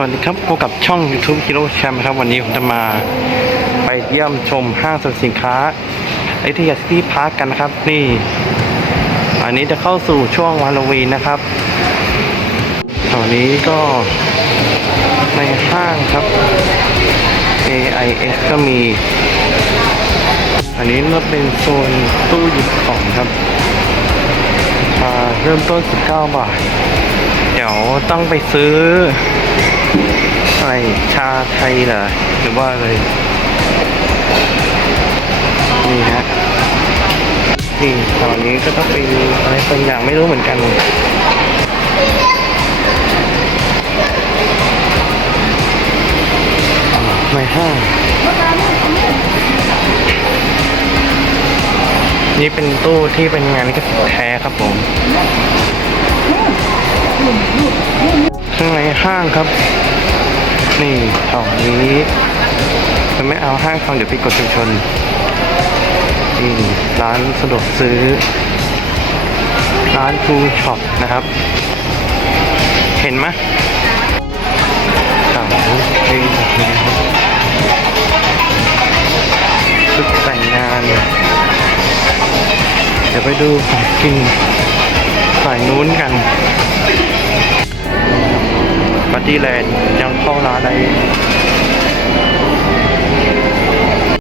วัสดีครับพบกับช่อง YouTube Hero Champ ครับ วันนี้ผมจะมาไปเยี่ยมชมห้างสรรพสินค้าไอทียาซิตี้พาร์คกันนะครับ นี่ อันนี้จะเข้าสู่ช่วงวันฮาโลวีนนะครับตอนนี้ก็ในห้างครับ AIS ก็มี อันนี้ก็เป็นโซนตู้หยิบของครับเริ่มต้น 19 บาท เดี๋ยวต้องไปซื้อ อะไรชาไทยเหรอหรือว่าอะไรนี่ฮะนี่ตอนนี้ก็ต้องไปอะไรบางอย่างไม่รู้เหมือนกันในห้างนี่เป็นตู้ที่เป็นงานลิขสิทแท้ครับผมข้างในห้างครับ นี่แถวนี้จะไม่เอาห้างทองเดี๋ยวผิดกฎชุมชนนี่ร้านสะดวกซื้อ ร้านฟูช็อปนะครับ เห็นไหมเสาเองแบบนี้ชุดแต่งงาน เดี๋ยวไปดูของกินสายนู้นกัน ปาร์ตี้แลนด์ยังเข้าร้านได้